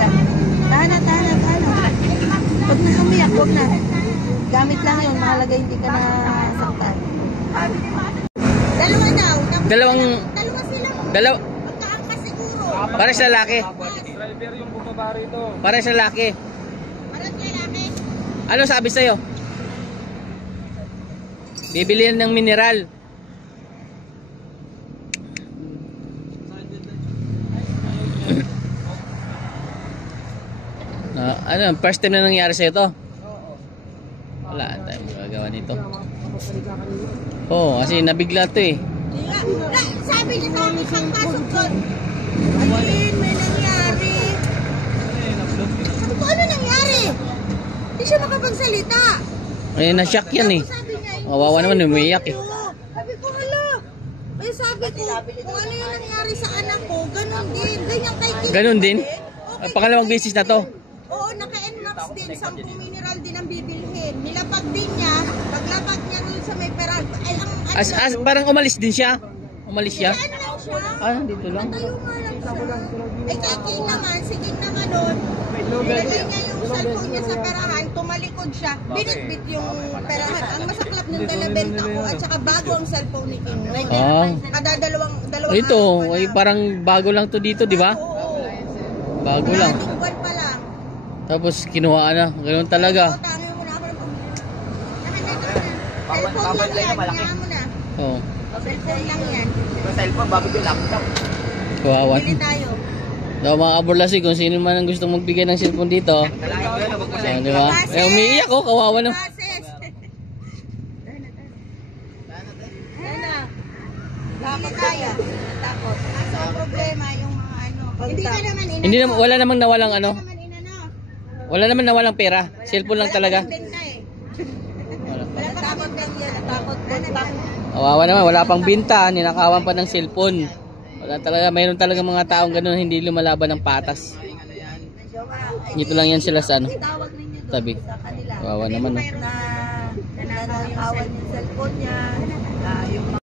lang. Tahanan. Huwag na umiyak, huwag na. Gamit lang yun, mahalaga hindi ka na saktan. Dalawa daw. Dalawa sila. Magkaangkas siguro. Para sa lalaki. Driver yung bumaba rito. Para sa lalaki. Para sa lalaki. Ano sabi sa'yo? Bibili ng mineral. Ano, first time na nangyari sa'yo to? Wala tayong magagawa nito. Oo, kasi nabigla to eh. Sabi niya sa amin siyang pasok doon. Ayun, may nangyari. Ano nangyari? Hindi siya makapagsalita. Ay, na-shock yan eh. Sabi niya, Kawawa naman, umiyak eh. sabi ko, hala. Ay, sabi ko, kung ano yung nangyari sa anak ko, ganun din. Ganyan kay Kim. Ganun din? Okay, Pangalawang beses na to. Oo, naka-NMAX din. 10 mineral din ang bibilhin. Nilapag din niya. Paglapag niya nun sa may peral. Ay, Parang umalis din siya. Umalis siya. ano lang siya? Dito lang. Tayo nga lang siya. Ay, kay King naman, sige naman nun. Nilagay niya yung cellphone niya sa perahan, tumalikod siya, binitbit yung perahan. Ang masaklap ng dalabenta ko at saka bago ang cellphone ni King. Kada dalawang Ito, ay parang bago lang to dito, di ba? Oo. Bago lang. Dating buwan pa lang. Tapos kinuha na. Ganoon talaga. Oo, tangi mo na ako ng cellphone lang yan, kaya mo na. Oo. Cellphone lang yan. Yung cellphone, bago yung laptop. Kawawa. Bili tayo. Daw mga kaburlasi, kung sino man ang gustong magbigay ng cellphone dito. Di ba? Umiiyak ko, kawawa na. Process. Bakit tayo? Takot. Asa ang problema yung mga ano? Hindi ka naman inano. Hindi naman, wala namang nawalang ano. Hindi ka naman inano. Wala naman nawalang pera. Cellphone lang talaga. Wala pang benta eh. Wala pa kang benta yan. Takot. Kawawa naman, wala pang binta. Ninakawan pa ng cellphone. Wala talaga, mayroon talaga mga taong gano'n hindi lumalaban ng patas. Dito lang yan sila sa ano. Tawag ninyo doon Tabi. sa kanila. Kawawa naman, no? Na nanakawan yung cellphone niya. Yung